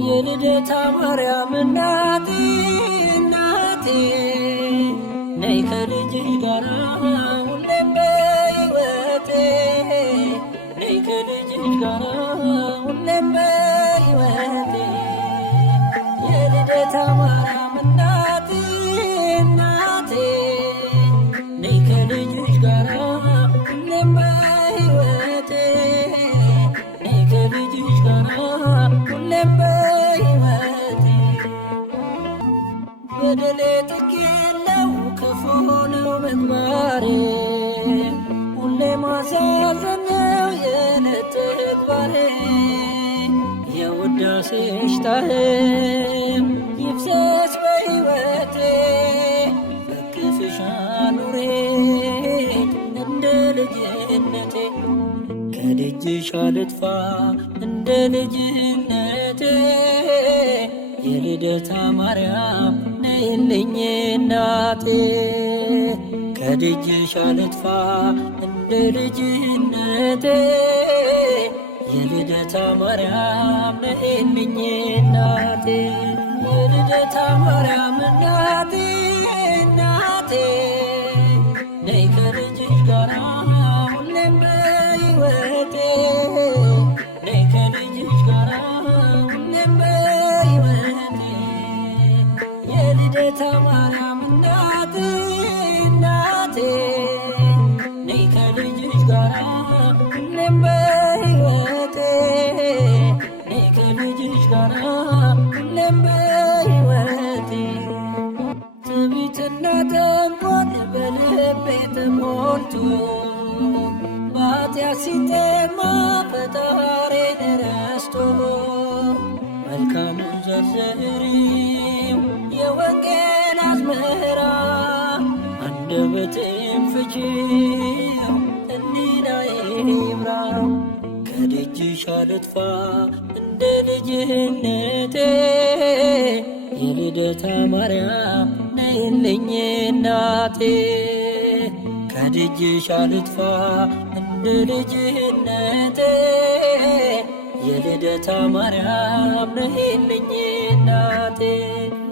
የልደታ ማርያም እናቴ እናቴ ነይ ከልጅሽ ጋራ ሁሌም በሕይወቴ ነይ ከልጅሽ ጋራ ሁሌም በሕይወቴ የልደታ ማርያም እናቴ እናቴ ነይ ከልጅሽ ጋራ ሁሌም በሕይወቴ ነይ ከልጅሽ ጋራ ሁሌም በሕይወቴ በደሌ ጥግ የለው ክፉ ነው ምግባሬ ሁሌ ማሳዘን ነው የዕለት ተግባሬ የውዳሴሽ ጣዕም ይፍሰስ በሕይወቴ በክፍሽ አኑሬኝ እንደ ልጅነቴ ከደጅሽ አልጥፋ እንደ ልጅነቴ የልደታ ማርያም ነይልኝ እናቴ ከደጅሽ አልጥፋ እንደ ልጅነቴ የልደታ ማርያም ነይልኝ እናቴ የልደታ ማርያም እናቴ እናቴ ነይ ከልጅሽ ጋራ ሁሌም በሕይወቴ ነይ ከልጅሽ ጋራ ሁሌም በሕይወቴ የልደታ ማርያም እናቴ እናቴ ነይ ከልጅሽ ጋራ ሁሌም በሕይወቴ ነይ ከልጅሽ ጋራ ሁሌም በሕይወቴ ትዕቢትና ተንኮል በልቤ ተሞልቶ በኃጢአት ሲጠማ ፈጣሪን ረስቶ መልካሙን ዘርዝሪው የወንጌል አዝመራ አንደበቴን ፍቺው ሕሊናዬ ይብራ ከደጅሽ አልጥፋ እንደ ልጅነቴ የልደታ ማርያም ነይልኝ እናቴ ከደጅሽ አልጥፋ እንደ ልጅነቴ የልደታ ማርያም ነይልኝ እናቴ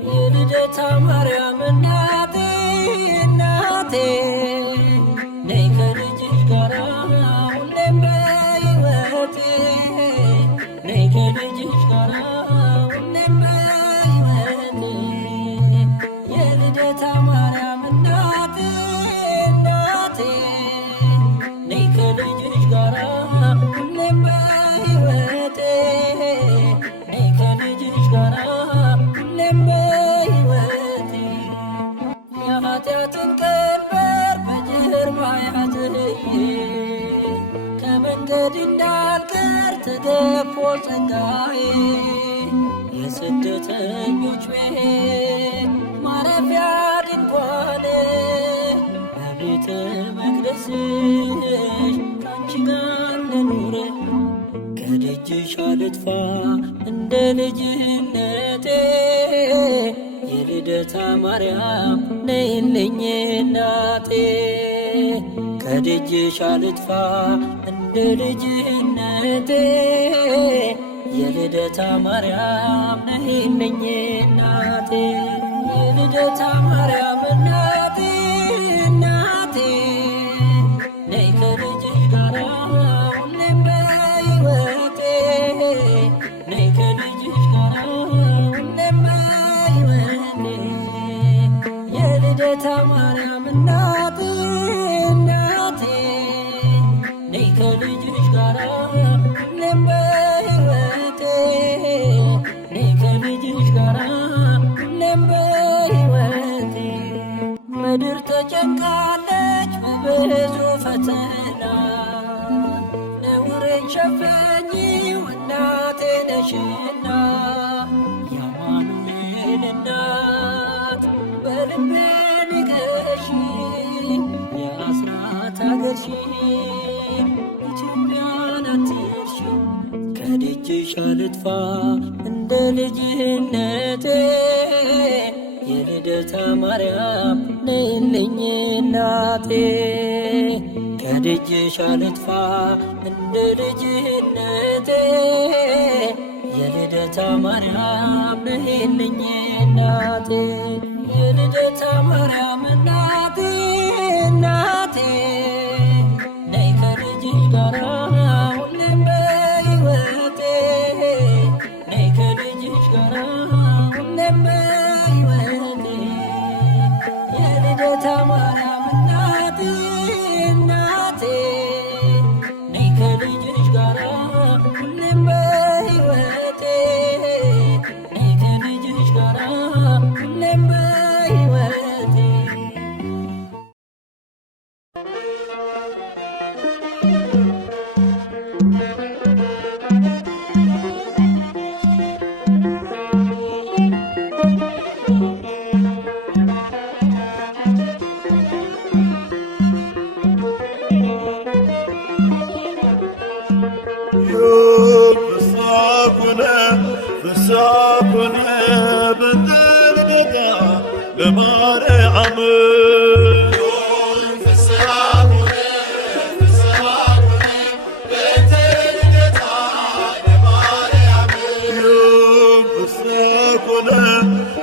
የልደታ ማርያም እናቴ እናቴ ነይ ከልጅሽ ጋራ ሁሌም በሕይወቴ ነይ ከልጅሽ ጋራ ሁሌም በሕይወቴ የልደታ ማርያም እናቴ እናቴ ነይ ከልጅሽ ጋራ ሁሌም በሕይወቴ ነይ ከልጅሽ ጋራ ሁሌም በሕይወቴ የኃጢአትን ቀንበር በጀርባ ያዝዬ ከመንገድ እንዳልቀር ተገፎ ጸጋዬ የስደተኞች ቤት ማረፊያ ድንኳን በቤተ መቅደስሽ ካንቺ ጋር ልኑር ከደጅሽ አልጥፋ እንደ ልጅነቴ የልደታ ማርያም ነይልኝ እናቴ ከደጅሽ አልጥፋ እንደ ልጅነቴ የልደታ ማርያም ነይልኝ እናቴ የልደታ ማርያም እናቴ እናቴ ነይ ከልጅሽ ጋራ ሁሌም በሕይወቴ ነይ ከልጅሽ ጋራ ሁሌም በሕይወቴ የልደታ ማርያም እናቴ እናቴ ነይ ከልጅሽ ጋራ ሁሌም በሕይወቴ ነይ ከልጅሽ ጋራ ሁሌም በሕይወቴ ምድር ተጨንቃለች በብዙ ፈተና ነውሬን ሸፈኚው እናቴ ነሽና የአማኑኤል እናት በልቤ ንገሺ የአስራት አገርሽን ኢትዮጵያን አትርሺ ከደጅሽ አልጥፋ እንደ ልጅነቴ የልደታ ማርያም ነይልኝ እናቴ ከደጅሽ አልጥፋ እንደ ልጅነቴ የልደታ ማርያም ነይልኝ እናቴ የልደታ ማርያም እናቴ እናቴ ነይ ከልጅሽ ጋራ ሁሌም በሕይወቴ ነይ ከልጅሽ ጋራ ሁሌም በሕይወቴ የልደታ ማርያም እናቴ እናቴ ነይ ከልጅሽ ጋራ ሁሌም በሕይወቴ ነይ ከልጅሽ ጋራ ሁሌም በሕይወቴ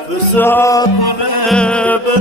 ፍስሐ በንተ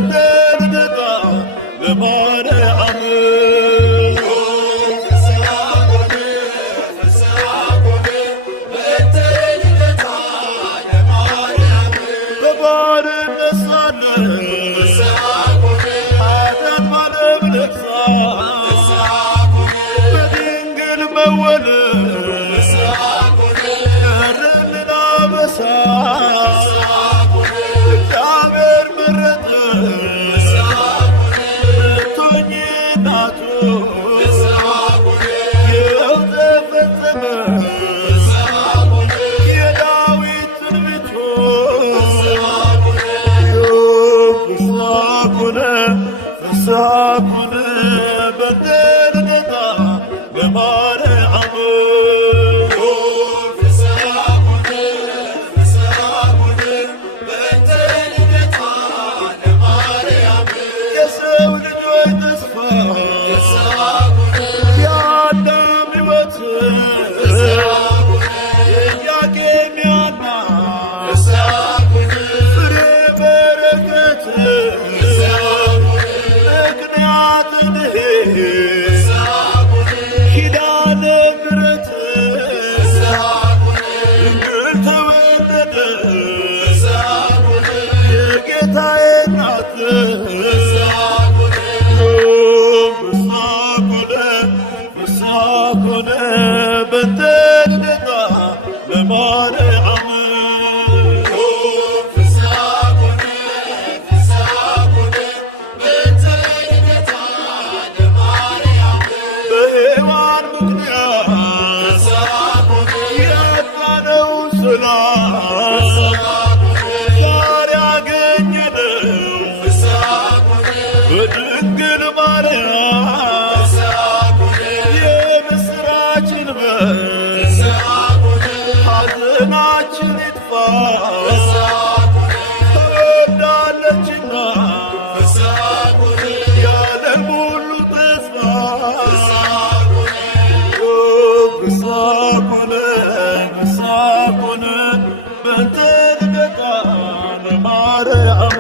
ለማርያም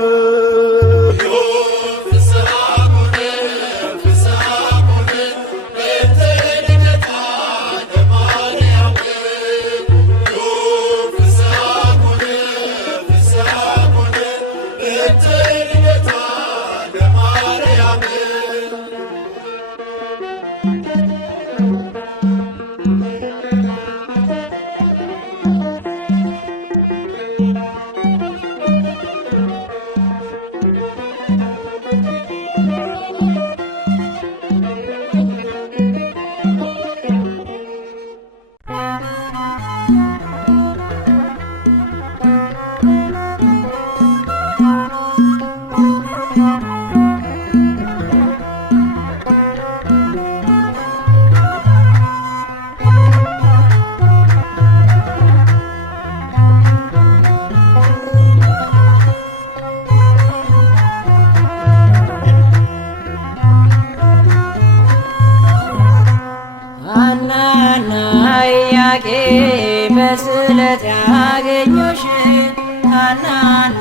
ያገኙሽ ሐናና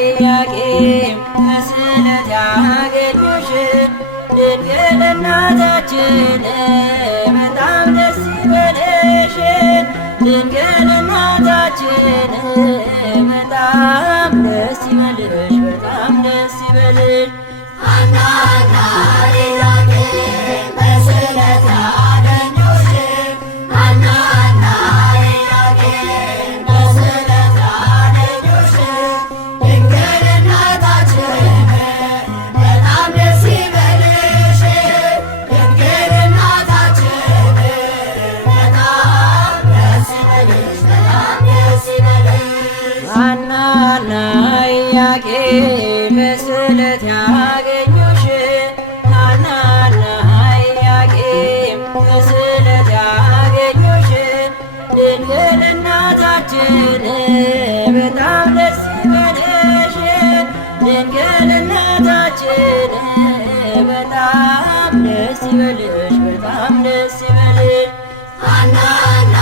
ኢያቄም በስዕለት ያገኙሽ ድንግል እናታችን በጣም ደስ ይበልሽ ድንግል እናታችን በጣም ደስ ይበልሽ በጣም ደስ ይበልሽ ሐናና ኢያቄም በስዕለት ያገኙሽ ሐናና ኢያቄም በስዕለት ያገኙሽ ድንግል እናታችን በጣም ደስ ይበልሽ ድንግል እናታችን በጣም ደስ ይበልሽ በጣም ደስ ይበልሽ ሐናና ኢያቄም በስዕለት ያገኙሽ ሐናና ኢያቄም በስዕለት ያገኙሽ ድንግል እናታችን በጣም ደስ ይበልሽ ድንግል እናታችን በጣም ደስ ይበልሽ በጣም ደስ ይበልሽ ሐናና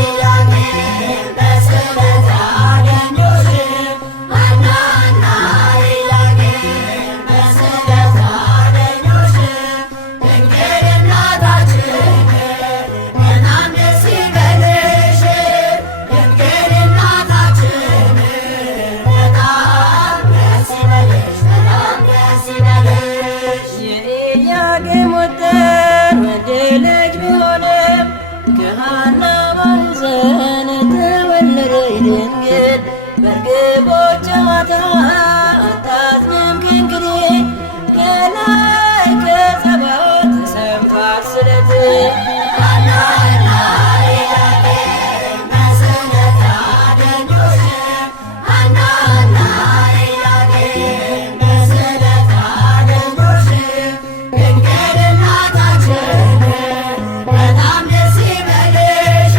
ኢያቄም በስዕለት ያገኙሽ ሐናና ኢያቄም በስዕለት ያገኙሽ ድንግል እናታችን በጣም ደስ ይበልሽ ድንግል እናታችን በጣም ደስ ይበልሽ በጣም ደስ ይበልሽ የኢያቄም ወጥር ወንድ ልጅ ቢሆንም ከሐና ማኅፀን ተወለደች ድንግል በርግቦች ጨዋታ አታዝንም ከእንግዲህ ከላይ ከጸባዖት ተሰምቷል ስለት ሐናና ኢያቄም በስዕለት ያገኙሽ ሐናና ኢያቄም በስዕለት ያገኙሽ ድንግል እናታችን በጣም ደስ ይበልሽ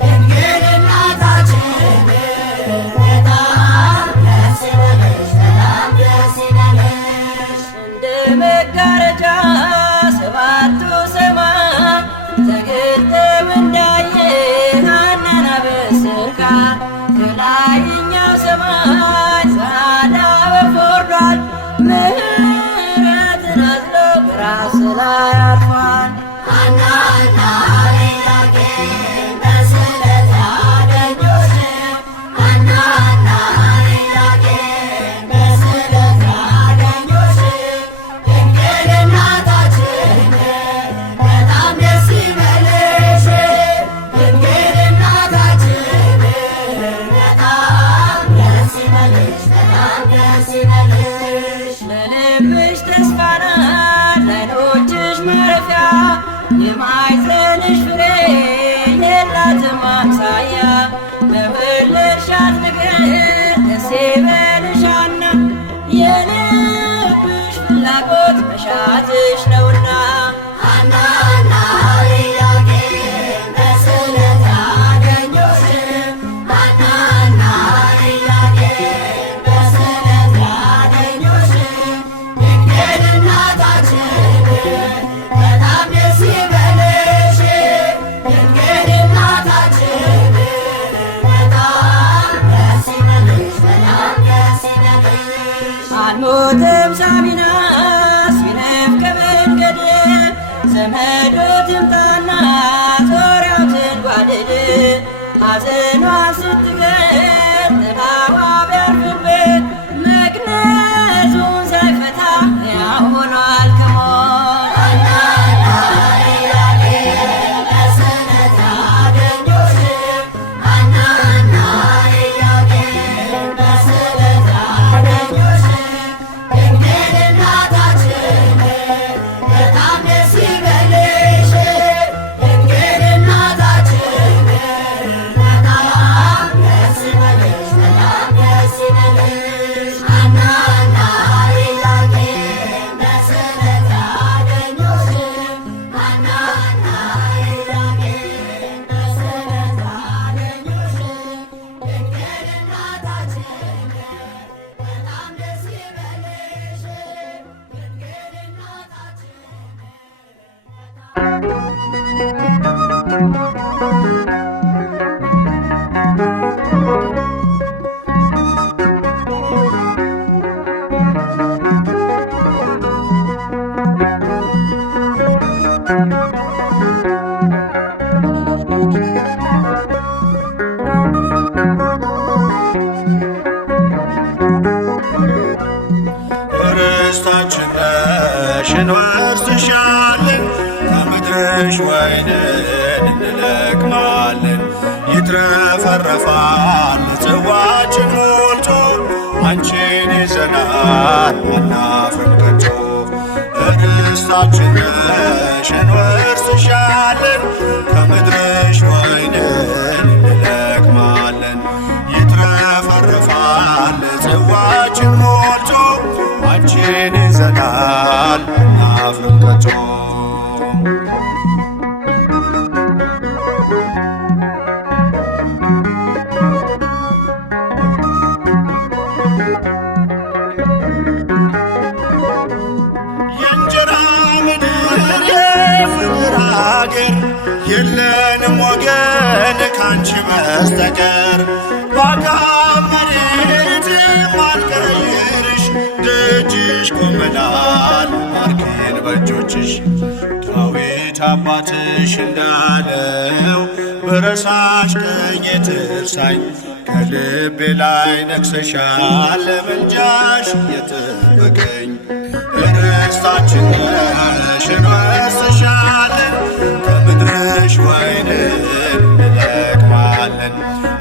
ድንግል እናታችን በጣም ደስ ይበልሽ በጣም ደስ ይበልሽ እንደ መጋረጃ ሰባቱ ሰማይ ተገልጠው እንዳየ ሐናን አበሰርካ ከላይኛው ሰማይ ጻዕዳ ወፍ ወርዷል ምሕረትን አዝሎ በራስ ላይ አርፏል ሐናና ኢያቄም በስዕለት ያገኙሽ ሐናና ኢያቄም በስዕለት ያገኙሽ ድንግል እናታችን በጣም ደስ ይበልሽ ድንግል እናታችን በጣም ደስ ይበልሽ በጣም ደስ ይበልሽ ለልብሽ ተስፋ ናት ለዓይኖችሽ ማረፊያ የማኅፀንሽ ፍሬ የላትም አምሳያ በወለድሻት ነገር ደስ ይበልሽ ሐና የልብሽ ፍላጎት መሻትሽ ነውና ሐናና ኢያቄም በስዕለት ያገኙሽ ሐናና ኢያቄም በስዕለት ያገኙሽ ድንግል እናታችን በጣም ደስ ይበልሽ ድንግል እናታችን በጣም ደስ ይበልሽ በጣም ደስ ይበልሽ አልሞትም ሳሚናስ ቢነፍቅ መንገድ ዘመዶ ትምጣና ዙሪያው ትንጓደድ ሐዘኗን ስትገልጥ ጥላዋ ቢያርፍበት መግነዙን ሳይፈታ ሕያው ሆኗል ከሞት ሐናና ኢያቄም በስዕለት ያገኙሽ ሐናና ኢያቄም በስዕለት ያገኙሽ ድንግል እንወርስሻለን ከምድርሽ ወይንን እንለቅማለን። ይትረፈረፋል ጽዋችን ሞልቶ አንቺን ይዘናል አናፍርም ከቶ። ርስታችን ነሽ እንወርስሻለን ከምድርሽ ወይንን እንለቅማለን። ይትረፈረፋል ጽዋችን ሞልቶ አንቺን ይዘናል አናፍርም ከቶ። የእንጀራ ምድር የፍቅር አገር የለንም ወገን ካንቺ በስተቀር። ባዳም መሬት ማልቀይርሽ ደጅሽ ቆመናል ባርኪን በእጆችሽ። ዳዊት አባትሽ እንዳለው ብረሳሽ ቀኝ ትርሳኝ። ከልቤ ላይ ነግሰሻል ለምልጃሽ የጠበቀኝ። ርስታችን ነሽ እንወርስሻለን ከምድርሽ ወይንን እንለቅማለን።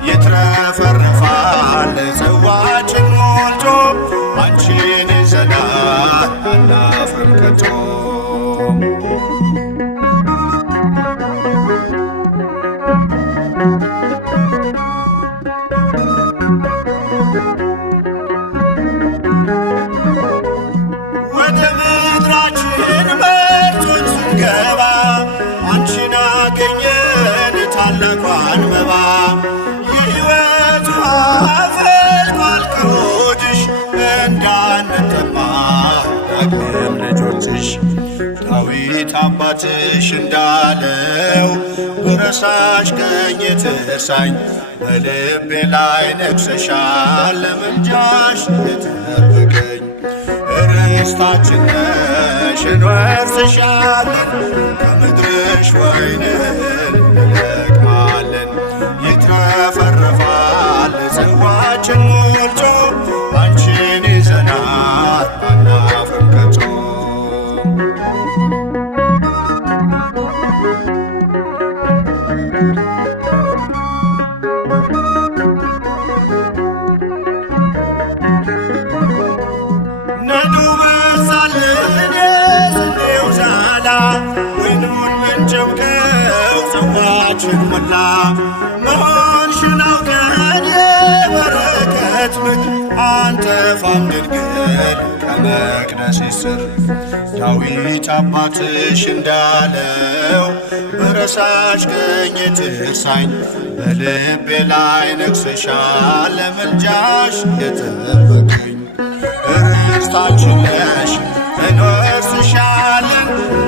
ይትረፈረፋል ጽዋችን ሞልቶ አንቺን ይዘናል አናፍርም ከቶ። ወደ ምድራችን መርቶን ስንገባ አንቺን አገኘን ታላቋን መባ። የሕይወት ውሃ ፈልቋል ከሆድሽ እንዳንጠማ ዳግም ልጆችሽ። ዳዊት አባትሽ እንዳለው ብረሳሽ ቀኝ ትርሳኝ። በልቤ ላይ ነግሰሻል ለምልጃሽ የጠበቀኝ። ርስታችን ነሽ እንወርስሻለን ከምድርሽ ወይንን እንለቅማለን። ይትረፈረፋል ጽዋችን ሞልቶ አንቺን ይዘናል አናፍርም ከቶ። ነዱ በዛልን የስንዴው ዛላ ወይኑን ምንጨብቀው ጽዋችን ሞላ። መሆንሽን አውቀን የበረከት ምድር አንጠፋም ድንግል ከመቅደስሽ ስር። ዳዊት አባትሽ እንዳለው ብረሳሽ ቀኝ ትርሳኝ። በልቤ ላይ ነግሰሻል ለምልጃሽ የጠበቀኝ። ርስታችን ነሽ እንወርስሻለን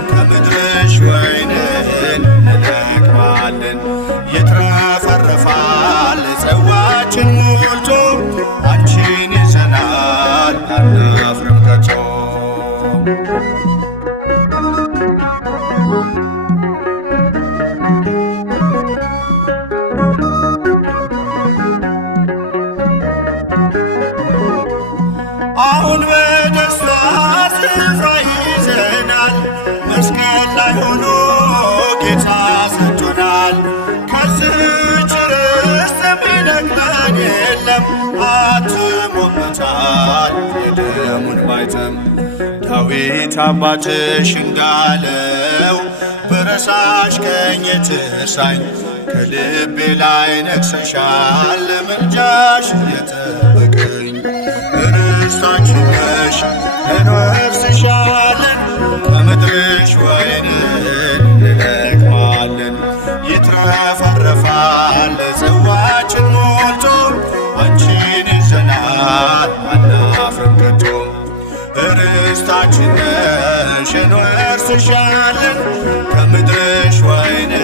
ከምድርሽ ወይንን እንለቅማለን። ይትረፈረፋል ጽዋችን ሞልቶ አንቺን ይዘናል አናፍርም ከቶ። አሁን በደስታ ስፍራ ይዘናል መስቀል ላይ ሆኖ ጌታ ሰጥቶናል። ከዚህች ርስት የሚነቅለን የለም አትሞበታል የደሙን ማኅተም። ዳዊት አባትሽ እንዳለው ብረሳሽ ቀኝ ትርሳኝ። ከልቤ ላይ ነግሰሻል ለምልጃሽ የጠበቀኝ። ርስታችን ነሽ እንወርስሻለን ከምድርሽ ወይንን እንለቅማለን። ይትረፈረፋል ጽዋችን ሞልቶ አንቺን ይዘናል አናፍርም ከቶ። ርስታችን ነሽ እንወርስሻለን ከምድርሽ ወይንን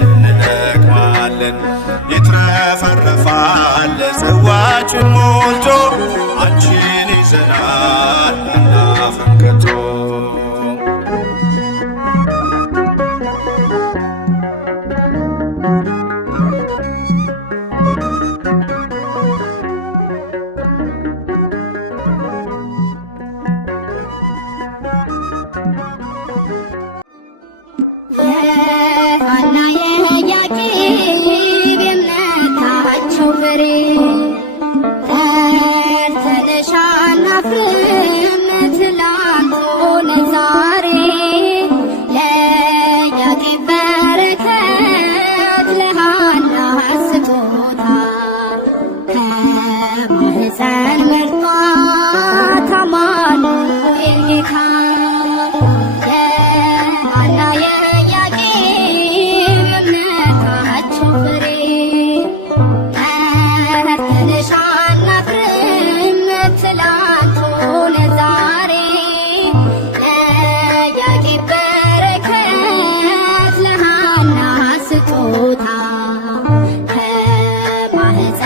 እንለቅማለን። ይትረፈረፋል ጽዋችን ሞልቶ አንቺን ይዘናል አናፍርም ከቶ። Thank you. ተርተንሻል አናፍርም ትላንት ሆነ ዛሬ ለያዕቆብ በረከት ለሐና ስጦታ ከማኅፀን መርጧት አማኑኤል ጌታ የሐና የኢያቄም የእምነታቸው ፍሬ ተርተንሻል አናፍርም ትላንት ሆነ ዛሬ ለያዕቆብ በረከት ለሐና ስጦታ ከማኅፀን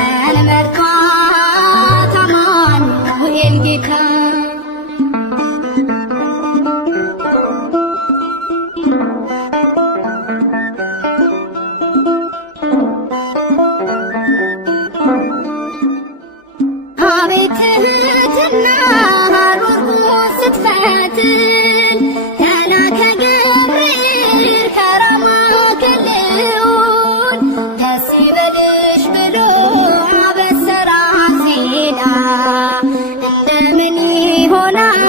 መርጧት አማኑኤል ጌታ አቤት ትሕትና ሩሩን ስትፈትን መልአከ ገብርኤል ከራማ ክልኡን ደስ ይበልሽ ብሎ አበሰራት ዜና እንደምን ይሆናል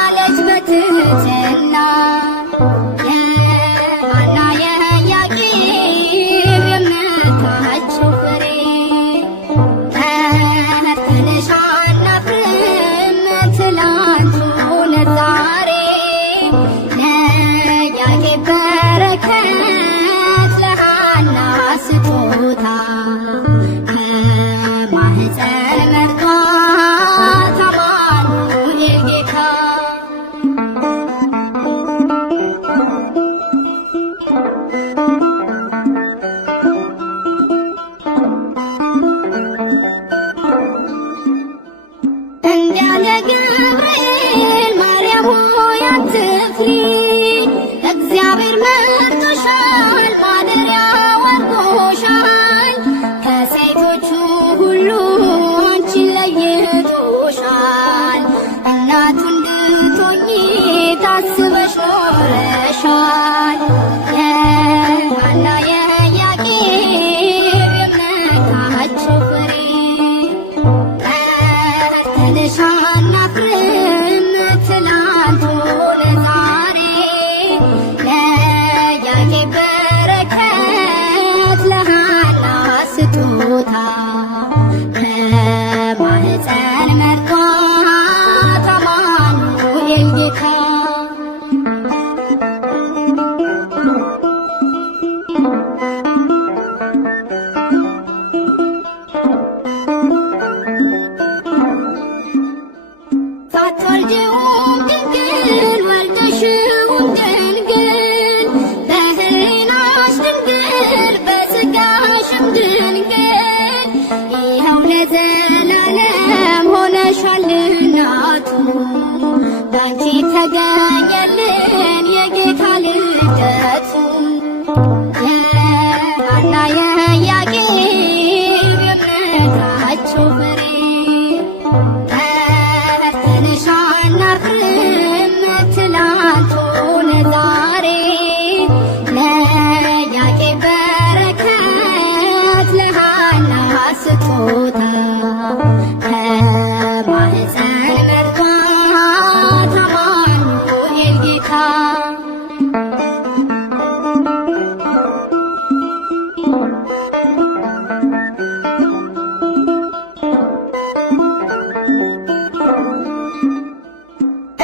አለች በትሕትና የሐና የኢያቄም የእምነታቸው ፍሬ ተርተንሻል አናፍርም ትላንት ሆነ ዛሬ ለያዕቆብ በረከት ለሐና ስጦታ ከማኅፀን መርጧት አማኑኤል ጌታ እንዳለ ገብርኤል ማርያም ሆይ አትፍሪ እግዚአብሔር መርጦሻል ማደሪያው አድርጎሻል ከሴቶቹ ሁሉ አንቺን ለይቶሻል እናቱ እንድትሆኚ ታስበሽ ኖረሻል የሐና የኢያቄም የእምነታቸው ፍሬ ተርተንሻል አናፍርም ትላንት ሆነ ዛሬ ለያዕቆብ በረከት ለሐና ስጦታ ከማኅፀን መርጧት አማኑኤል ጌታ ሳትወልጂውም ድንግል ወልደሽውም ድንግል በሕሊናሽ ድንግል በሥጋሽም ድንግል ይኸው ለዘላለም ሆነሻል እናቱ ባንቺ ተገኘልን የጌታ ልደቱ የሐና የኢያቄም የእምነታቸው ፍሬ ተርተንሻል አናፍርም ትላንት ሆነ ዛሬ ለያዕቆብ በረከት ለሐና ስጦታ ከማኅፀን መርጧት አማኑኤል ጌታ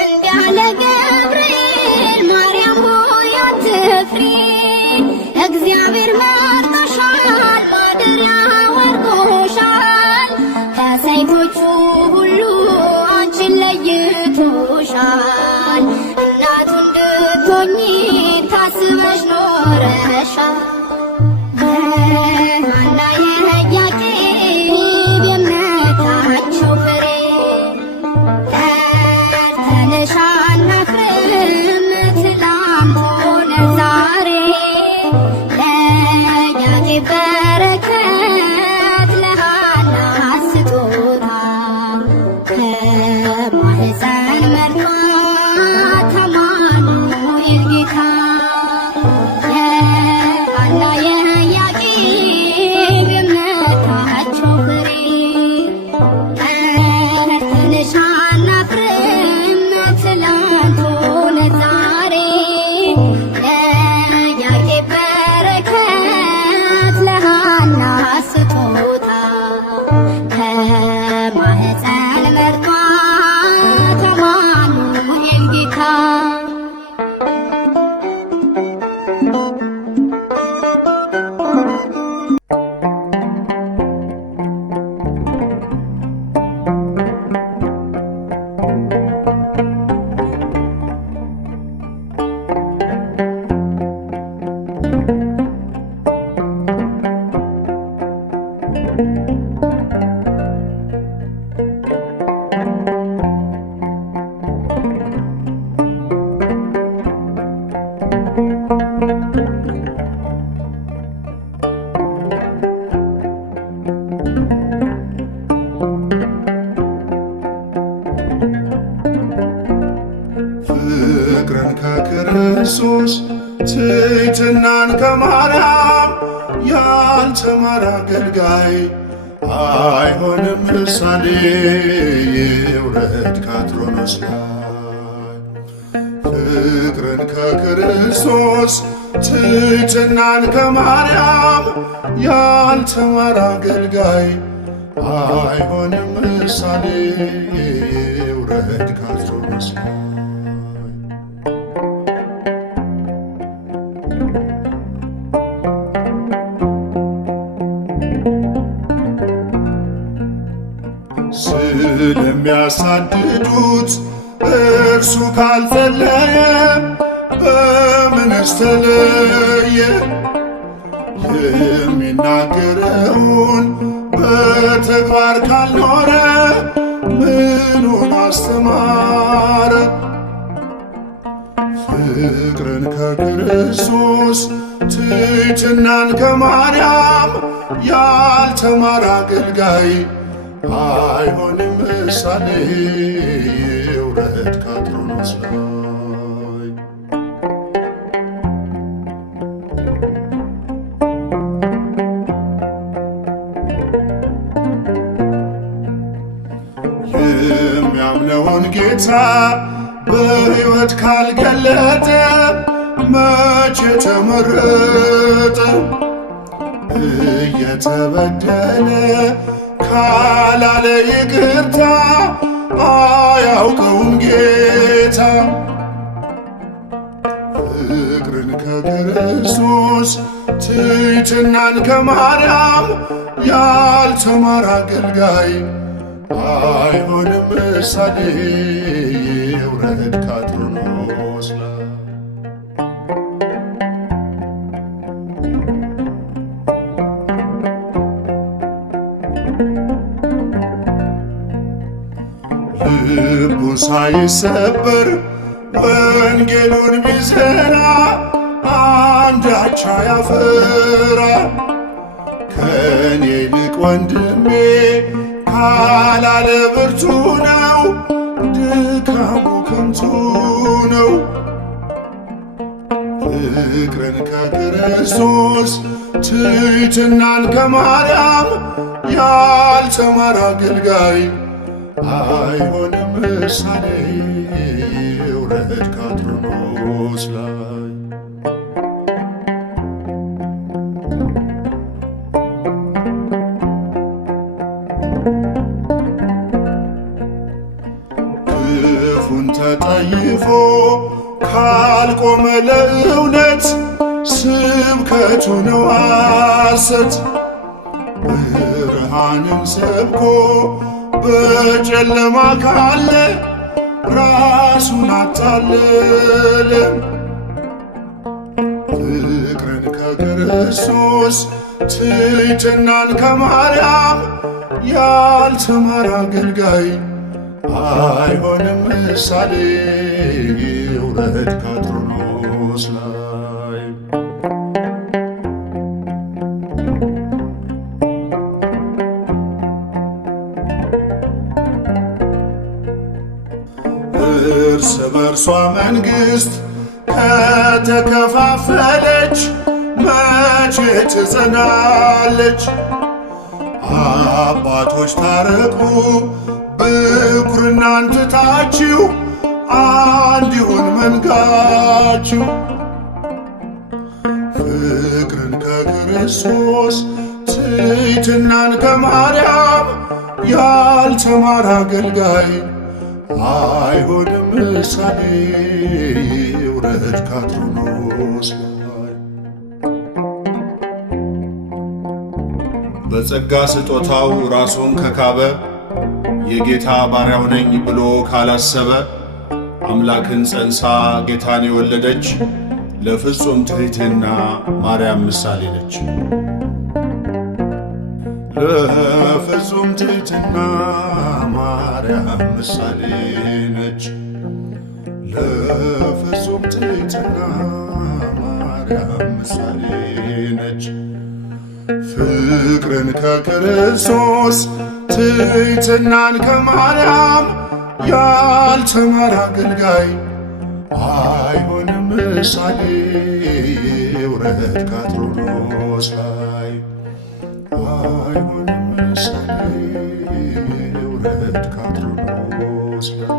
እንዳለ ገብርኤል ማርያም ሆይ አትፍሪ እግዚአብሔር መርጦሻል ማደሪያው አድርጎሻል ከሴቶቹ ሁሉ አንቺን ለይቶሻል እናቱ እንድትሆኚ ታስበሽ ኖረሻል የሐና የኢያቄም የእምነታቸው ፍሬ ተርተንሻል አናፍርም ትላንት ሆነ ዛሬ ለያዕቆብ በረከት ለሐና ስጦታ ከማኅፀን መርጧት አማኑኤል ጌታ የሐና ከማህፀን መርቷት አማኑኤል ጌታ ፍቅርን ከክርስቶስ ትሕትናን ከማርያም ያልተማረ አገልጋይ አይሆንም ምሳሌ ይውረድ ከአትሮኖስ ላይ። ፍቅርን ከክርስቶስ ትሕትናን ከማርያም ያልተማረ አገልጋይ አይሆንም ምሳሌ ይውረድ ከአትሮኖስ ላይ። ስለሚያሳድዱት እርሱ ካልጸለየ በምንስ ተለየ? የሚናገረውን በተግባር ካልኖረ ምኑን አስተማረ? ፍቅርን ከክርስቶስ ትሕትናን ከማርያም ያልተማረ አገልጋይ አይሆንም ምሳሌ ይውረድ ከአትሮኖስ ላይ። የሚያምነውን ጌታ በሕይወት ካልገለጠ መቼ ተመረጠ? እየተበደለ ካላለ ይቅርታ አያውቀውም ጌታ። ፍቅርን ከክርስቶስ ትሕትናን ከማርያም ያልተማረ አገልጋይ አይሆንም ምሳሌ ይውረድ ከአትሮኖስ ላይ። ልቡ ሳይሰበር ወንጌሉን ቢዘራ አንዳች አያፈራ። ከኔ ይልቅ ወንድሜ ካላለ ብርቱ ነው፣ ድካሙ ከንቱ ነው። ፍቅርን ከክርስቶስ ትሕትናን ከማርያም ያልተማረ አገልጋይ አይሆንም ምሳሌ ይውረድ ከአትሮኖስ ላይ። ክፉን ተጠይፎ ካልቆመ ለእውነት ስብከቱ ነው ሐሰት። ብርሃንን ሰብኮ በጨለማ ካለ ራሱን አታለለ። ፍቅርን ከክርስቶስ ትሕትናን ከማርያም ያልተማረ አገልጋይ አይሆንም ምሳሌ ይውረድ ከአትሮኖስ ላይ። እርስ በርሷ መንግሥት ከተከፋፈለች መቼ ትጸናለች? አባቶች ታረቁ ብኩርናን ትታችሁ አንድ ይሁን መንጋችሁ። ፍቅርን ከክርስቶስ ትሕትናን ከማርያም ያልተማረ አገልጋይ አይሆንም ምሳሌ ውረድ ከአትሮኖስ ላይ። በጸጋ ስጦታው ራሱን ከካበ የጌታ ባሪያው ነኝ ብሎ ካላሰበ አምላክን ጸንሳ ጌታን የወለደች ለፍጹም ትሕትና ማርያም ምሳሌ ነች። ለፍጹም ትሕትና ማርያም ምሳሌ ነች። ለፍጹም ትሕትና ማርያም ምሳሌ ነች። ፍቅርን ከክርስቶስ ትሕትናን ከማርያም ያልተማረ አገልጋይ አይሆንም ምሳሌ ውረድ ከአትሮኖስ ላይ። አይሆንም ምሳሌ ውረድ ከአትሮኖስ ላይ።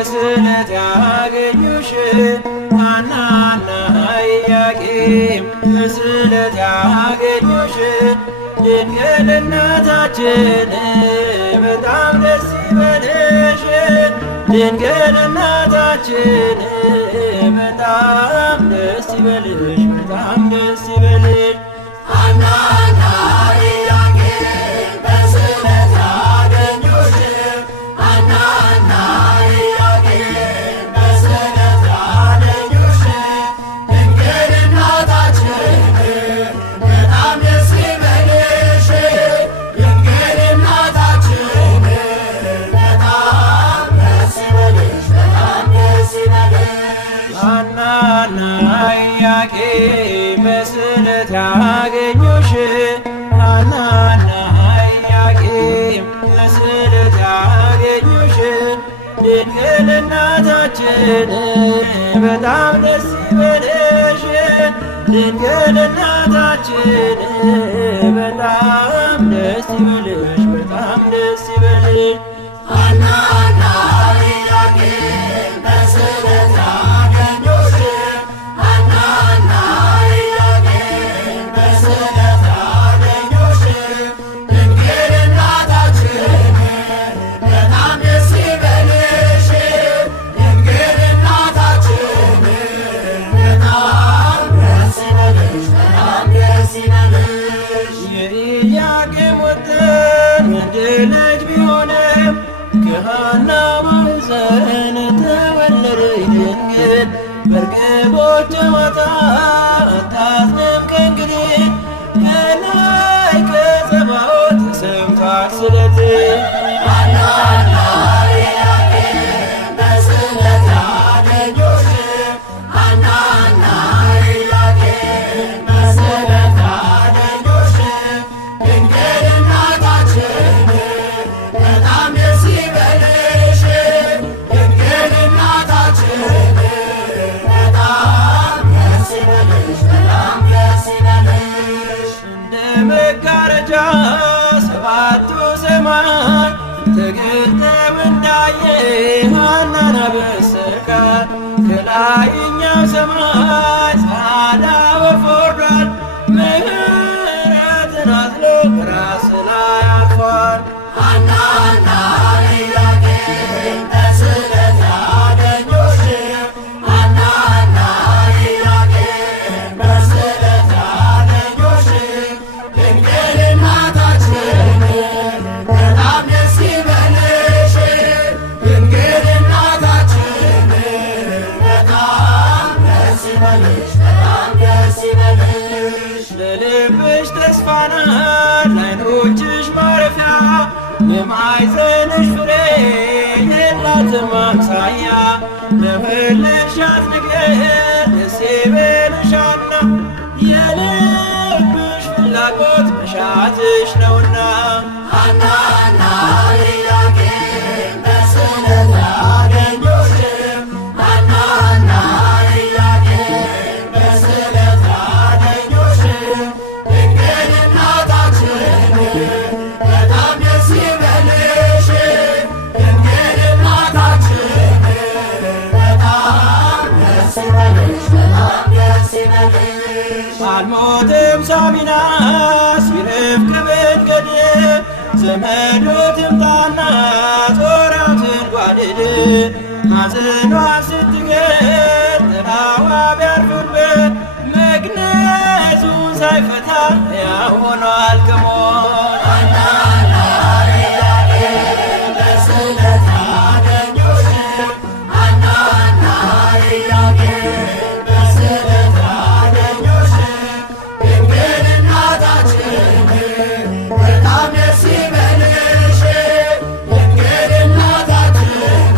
በስለት ያገኙሽ ሐናና ኢያቄም በስለት ያገኙሽ ድንግል እናታችን በጣም ደስ ይበልሽ ድንግል እናታችን በጣም ደስ ይበልሽ በጣም ደስ ይበልሽ ሐናና ኢያቄም በስለት ያገኙሽ ሐናና ኢያቄም በስለት ያገኙሽ ድንግል እናታችን በጣም ደስ ይበልሽ ድንግል እናታችን በጣም ደስ ይበልሽ በጣም ደስ ይበልሽ ሐናና ኢያቄም በስለት ያገኙሽ ሐናና ኢያቄም በስለት ያገኙሽ ድንግል እናታችን በጣም ደስ ይበልሽ ድንግል እናታችን በጣም ደስ ይበልሽ በጣም ደስ ይበልሽ ሐናና ኢያቄም በስለት ያገኙሽ ሐናና ኢያቄም በስለት ያገኙሽ ድንግል እናታችን በጣም ደስ ይበልሽ ድንግል እናታችን በጣም ደስ ይበልሽ በጣም ደስ ይበልሽ የኢያቄም ወጥን ወንድ ልጅ ቢሆንም ከሐና ማኅፀን ተወለደች ድንግል በርግቦች ጨዋታ አታዝንም ከእንግዲህ ከላይ ከጸባዖት ተሰምቷል ስለትህ ሐናና ኢያቄም በስለት ያገኙሽ ሐናና ኢያቄም በስለት ያገኙሽ ድንግል እናታችን በጣም ደስ ይበልሽ ድንግል እናታችን በጣም ደስ ይበልሽ በጣም ደስ ይበልሽ እንደ መጋረጃ ሰባቱ ሰማይ ተገልጠው እንዳየ ሐናን በስተቀር ከላይኛው ሰማይ ጻዕዳ ወፍ ወርዷል ምሕረትን አዝሎ በራስ ላይ አርፏል ሐናና ኢያቄም በስለት ያገኙሽ ሐናና ኢያቄም በስለት ያገኙሽ ድንግል እናታችን በጣም ደስ ይበልሽ ድንግል እናታችን በጣም ደስ ይበልሽ በጣም ደስ ይበልሽ ለልብሽ ተስፋ ናት ለዓይኖችሽ ማረፊያ የማኅፀንሽ ፍሬ የላትም አምሳያ ለወለድሻት ነገር ደስ ይበልሻልና የልብሽ ፍላጎት መሻትሽ ነውና ሐናና ኢያቄም በስለት ያገኙሽ ሐናና ኢያቄም በስለት ያገኙሽ ድንግል እናታችን በጣም ደስ ይበልሽ ድንግል እናታችን በጣም ደስ ይበልሽ በጣም ደስ ይበልሽ አልሞትም ሳሚናስ ይርፍቅ መንገድ ዘመዱ ትምጣና ጾራው ትንጓደድ ማጽኗን ስትገር ጥላዋ ቢያርፍበት መግነዙን ሳይፈታ ሕያው ሆኗል ከሞት ሐናና ኢያቄም በስለት ያገኙሽ ሐናና ኢያቄም በስለት ያገኙሽ ድንግል እናታችን በጣም ደስ ይበልሽ ድንግል እናታችን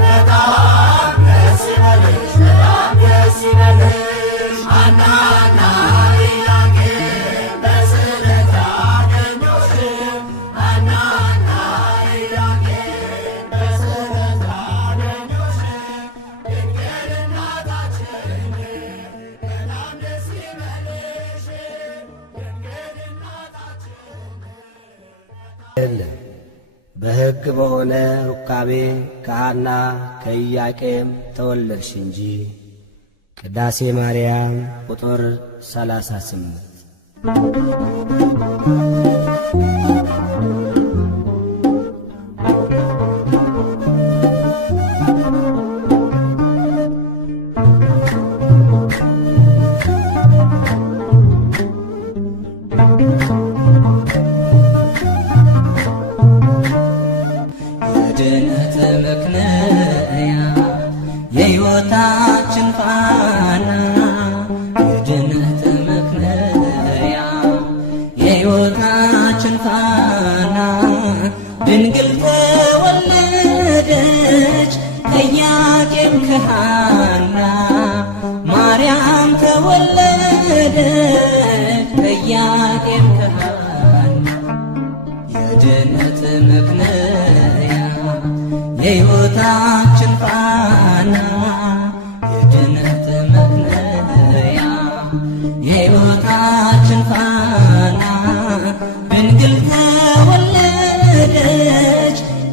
በጣም ደስ ይበልሽ በጣም ደስ ይበልሽ ሐናና ኢያቄም በስለት ያገኙሽ ሐናና ኢያቄም በስለት ያገኙሽ ድንግል እናታችን በጣም ደስ ይበልሽ ድንግል እናታችን በሕግ በሆነ ከሩካቤ ከሐና ከኢያቄም ተወለድሽ እንጂ። ቅዳሴ ማርያም ቁጥር 38። የድነት ምክንያት የሕይወታችን ፋና የድነት ምክንያት የሕይወታችን ፋና ድንግል ተወለደች ከኢያቄም ከሐና ማርያም ተወለደች ከኢያቄም ከሐና የድነት ምክንያት የሕይወታችን ፋና የድነት ምክንያት የሕይወታችን ፋና ድንግል ተወለደች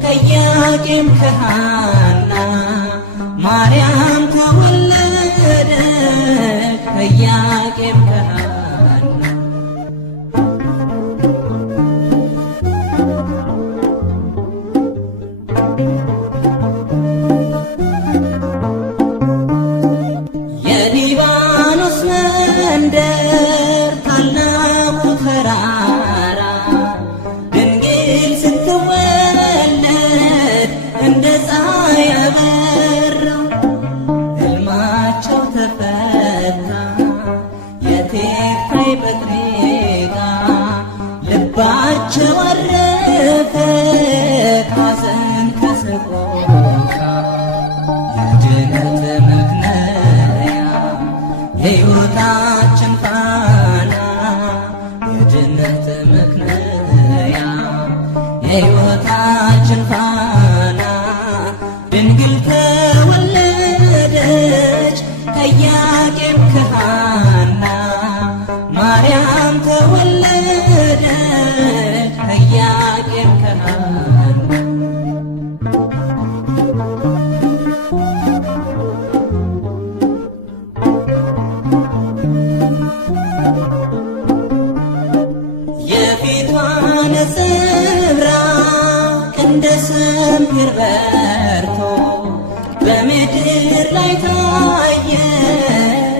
ከኢያቄም ከሐና ማርያም ተወለደች ከኢያቄም ከሐና የሊባኖስ መንደር ታላቁ ተራራ ድንግል ስትወለድ እንደ ፀሐይ አበራው ሕልማቸው ተፈታ የቴክታይ በጥሪቃ ልባቸው አረፈ ከሐዘን ከሰቆቃ የድነት ምክንያት የሕይወታችን ፋና የድነት ምክንያት የሕይወታችን ፋና ድንግል ተወለደች ከኢያቄም ከሐና ማርያም ተወለደች ከኢያቄም ከሐና የፊቷ ነጸብራቅ እንደ ሰምፔር በርቶ በምድር ላይ ታየ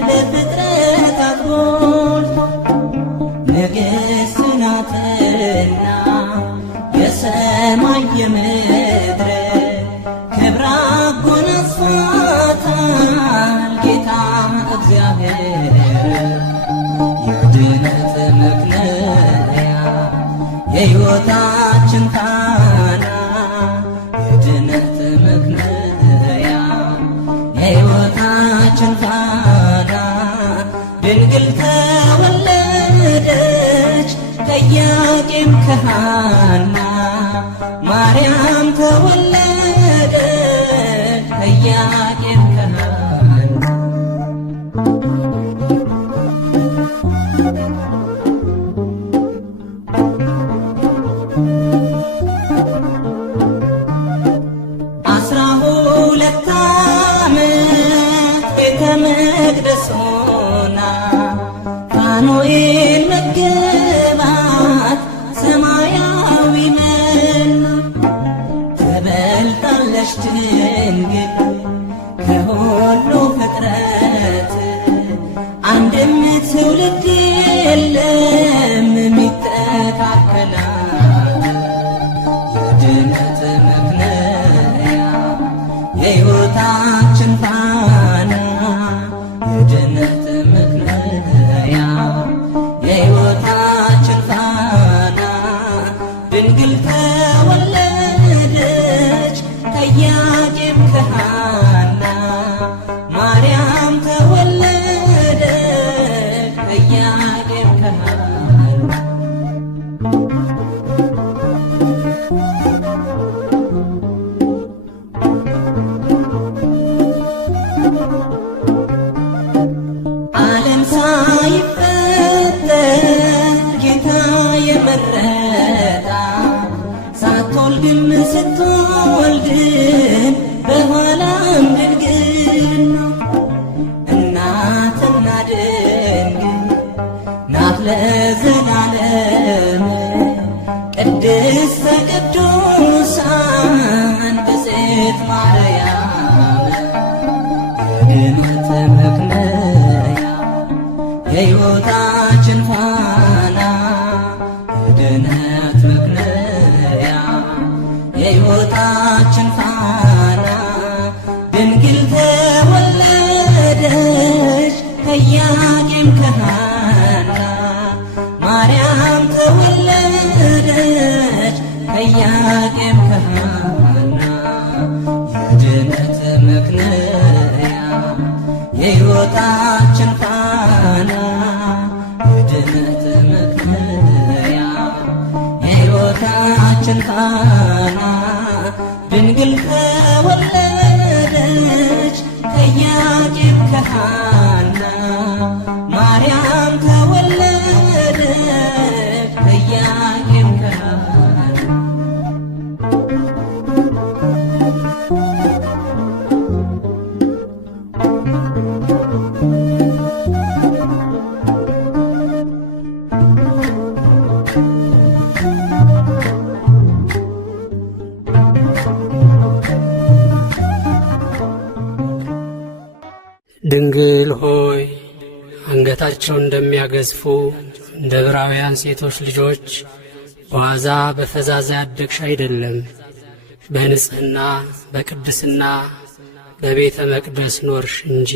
ለፍጥረታት ሞልቶ ንግሥት ናትና የሰማይ የምድር ክብር አጎናጽፏታል ጌታ እግዚአብሔር የድነት ምክንያት የሕይወታችን ፋና የድነት ምክንያት የሕይወታችን ፋና ድንግል ተወለደች ከኢያቄም ከሐና ማርያም ተወለደች ከኢያቄም ከሐና ሁለት ዓመት ቤተ መቅደስ ሆና ፋኑኤል መገባት ሰማያዊ መና ትበልጣለች ድንግል ከሁሉ ፍጥረት አንድም ትውልድ የለም የሚተካከላት የድነት ምክንያት የሕይወታችን ፋና የድነት ምክንያት የሕይወታችን ፋና ድንግል ተወለደች ከኢያቄም ከሐና ማርያም ተወለደች ከኢያቄም ከሐና ዓለም ሳይፈጠር ጌታ የመረጣ ሳትወልድም ስትወልድ የድነት መክለያ የሕይወታችን ፋና የድነት መክለያ የሕይወታችን ፋና ድንግል ተወለደች ከኢያቄም ከሐና ማርያም ተወለደች ከኢያቄም ከሐና የድነት መክለያ የሕይወታችን ፋና የድነት መክለያ የሕይወታችን ፋና ድንግል ተወለደች ከኢያቄም ከሐና ማርያም ተወለደች ከኢያቄም ከሐና ድንግል ሆይ አንገታቸው እንደሚያገዝፉ እንደ ዕብራውያን ሴቶች ልጆች በዋዛ በፈዛዛ ያደግሽ አይደለም። በንጽሕና በቅድስና በቤተ መቅደስ ኖርሽ እንጂ።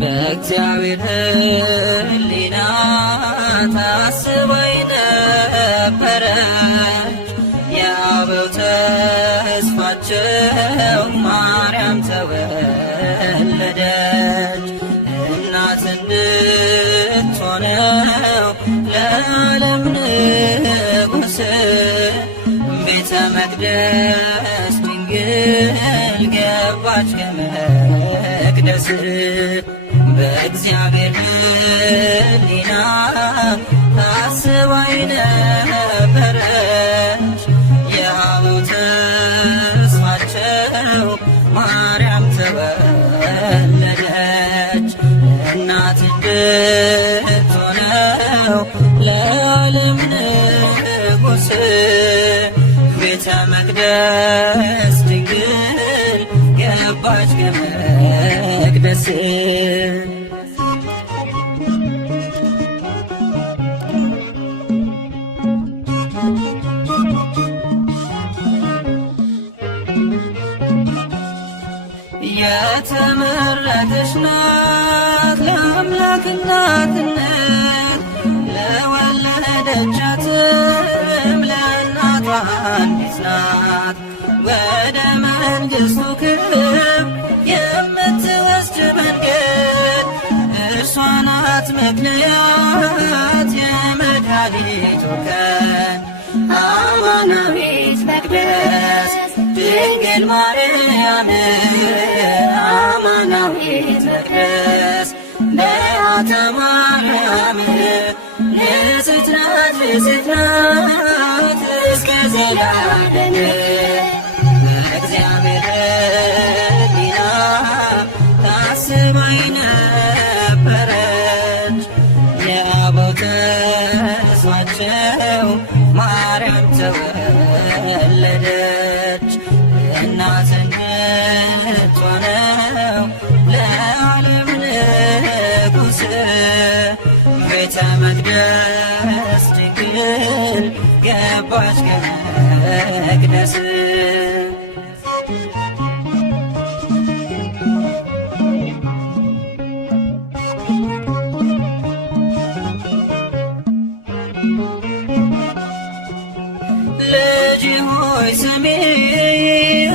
በእግዚአብሔር ሕሊና ታስበኝ ነበረች የአበው ተስፋቸው ማርያም ተወለደች። እናት እንድትሆነው ለዓለም ንጉሥ ቤተ መቅደስ ድንግል ገባች ከመቅደስ። በእግዚአብሔር ሕሊና ታስባይ ነበረች የአበው ተስፋቸው ማርያም ተወለደች። እናት እንድትሆነው ለዓለም ንጉሥ ቤተ መቅደስ ድንግል ገባች ከመቅደስ። የተመረጠች ናት ለአምላክ እናትነት ለወለደቻትም ለእናቷ አንዲት ናት። ወደ መንግሥቱ ክብር የምትወስድ መንገድ እርሷ ናት መክለያት የመድኃኒቱ ቀን አማናዊት መቅደስ ድንግል ማርያም አማናዊት መቅደስ በዓታ ማርያም ንጽሕት ናት ንጽሕት ናት እስከ ዘላለም። በእግዚአብሔር ሕሊና ታስባይ ነበረች የአበው ተስፋቸው ማርያም ተወለደች። እናት እንድትሆነው ለዓለም ንጉሥ ቤተ መቅደስ ድንግል ገባች ከመቅደስ። ልጅ ሆይ ስሚ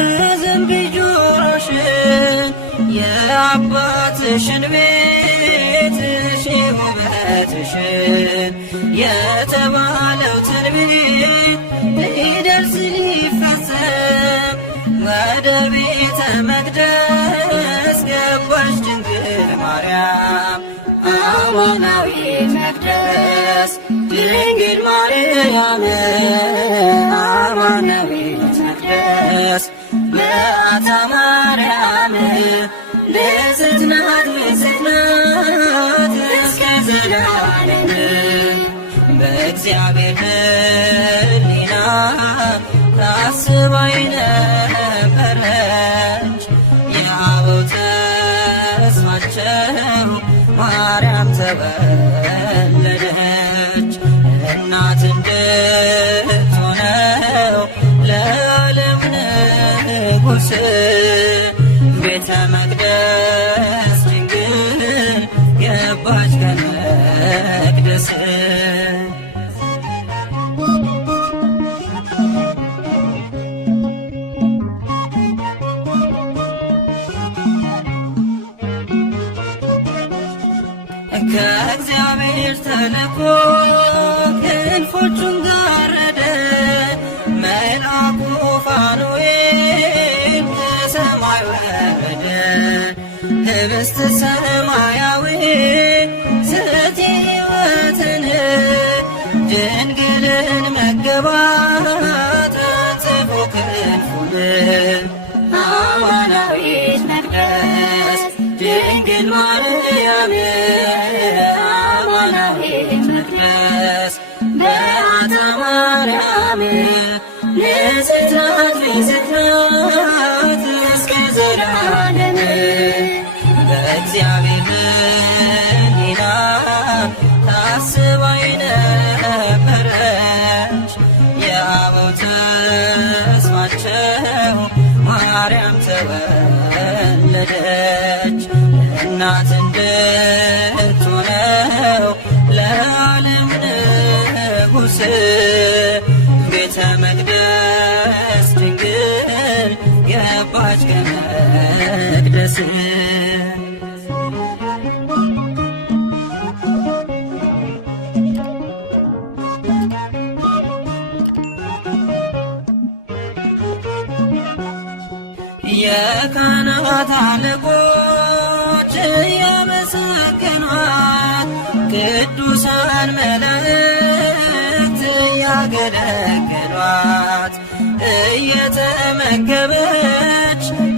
አዘንብዪ ጆሮሽን የአባትሽን ቤትሽ ውበትሽን የተባለው ትንቢት ሊደርስ ሊፈጸም ወደ ቤተ መቅደስ ገባች ድንግል ማርያም አማናዊት መቅደስ ድንግል ማርያም አማናዊት መቅደስ በዓታ ማርያም ንጽሕት ናት ንጽሕት ናት እስከ ዘላለም በእግዚአብሔር ሕሊና ታስባ የነበረች የአበው ተስፋቸው ማርያም ተወለደች። እናት እንድትሆነው ለዓለም ንጉሥ ቤተ መቅደስ ድንግል ገባች ከመቅደስ ከእግዚአብሔር ተልኮ ክንፎቹን ጋረደ መልአኩ ፋኑኤል ከሰማይ ወረደ። ኅብስተ ሰማያዊ ስእቲ ሕይወትን ድንግልን መገባት ጽፎ ክንፉን አማናዊት መቅደስ ድንግል ማርያም አማናዊት መቅደስ በዓታ ማርያም ንጽሕት ናት ንጽሕት ናት እስከ ዘላለም በእግዚአብሔር ሕሊና ታስባ የነበረች የአበው ተስፋቸው ማርያም ተወለደች። እናት እንድትሆነው ለዓለም ንጉሥ ቤተ መቅደስ ድንግል ገባች ከመቅደስ የካህናት አለቆች እያመሰገኗት ቅዱሳን መላእክት እያገለገሏት እየተመገበች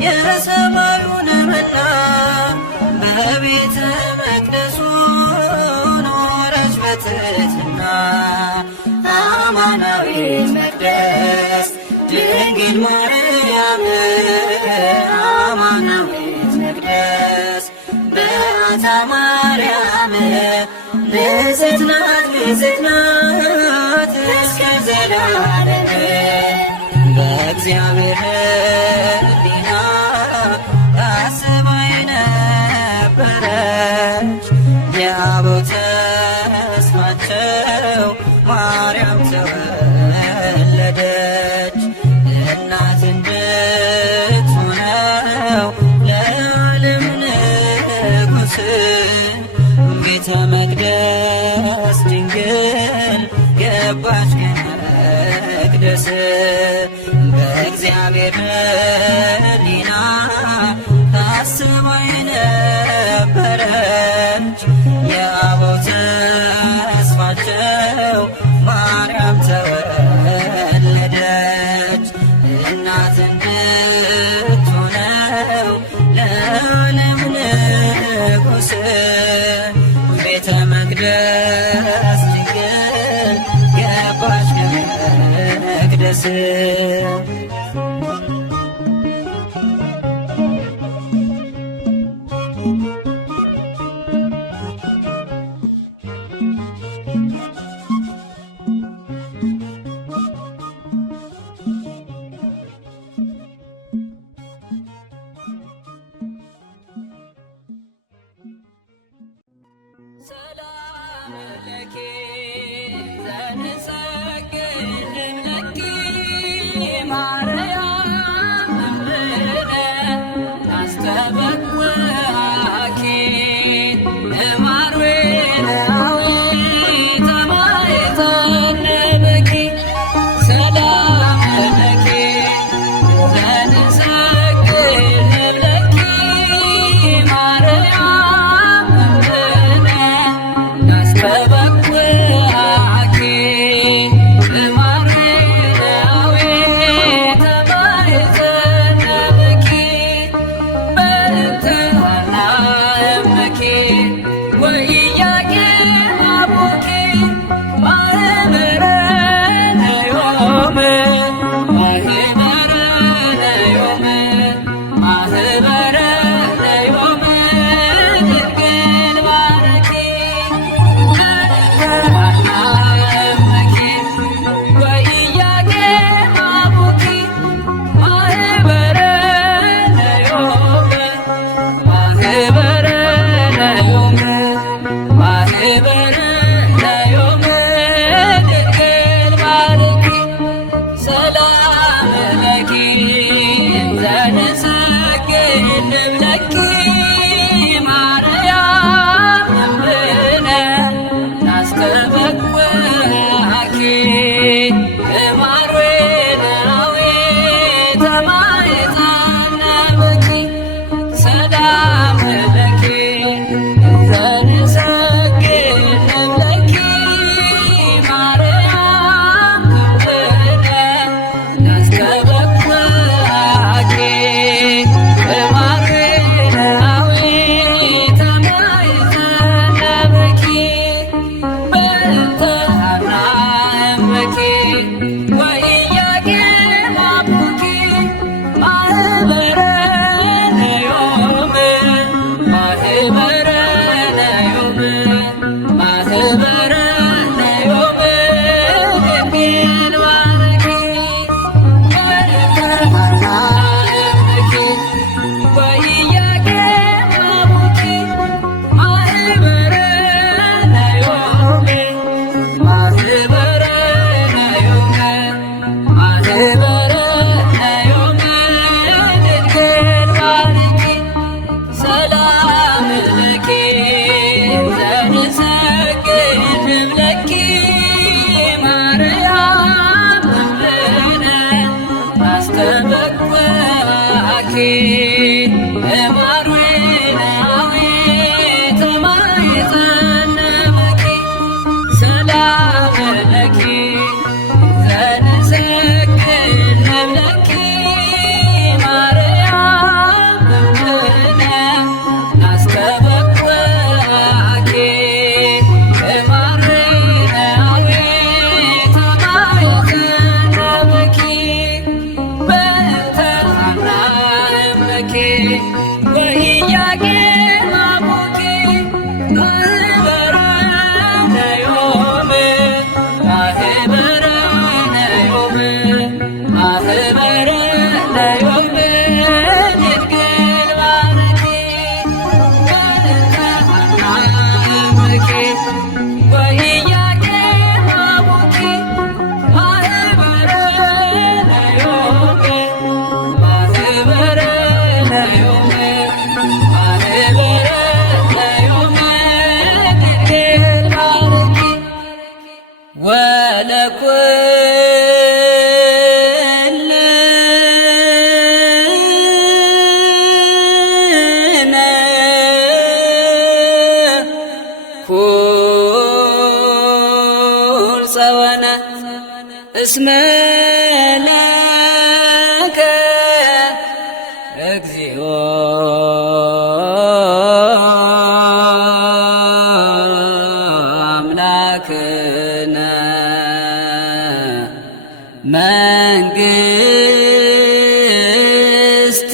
የሰማዩን መና በቤተ መቅደሱ ኖረች በትሕትና አማናዊት መቅደስ ድንግል ማርያም አማናዊት መቅደስ በዓታ ማርያም ንጽሕት ናት ንጽሕት ናት እስከ ዘላለም በእግዚአብሔር ሕሊና ታስባ የነበረች የአበው ተስፋቸው ማርያም ተወለደች። እናት እንድትሆነው ለዓለም ንጉሥ ቤተ መቅደስ ድንግል ገባች ከመቅደስ በእግዚአብሔር ሕሊና ታስባ የነበረች የአበው ተስፋቸው ማርያም ተወለደች። እናት እንድትሆነው ለዓለም ንጉሥ ቤተ መቅደስ ድንግል ገባች ከመቅደስ ሰላም ለኪ ዘንሰግድ ለኪ ማርያም እምነ አስተበኩዓኪ እማኑኤላዊ ተማይተነብኪ ሰላም ለኪ ዘንሰግድ ለኪ ማርያም እምነ አስተበኩዓኪ ጸወነ እስመ ለከ እግዚኦ አምላክነ መንግሥት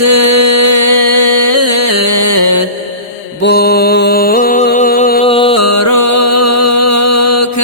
ቡሩክ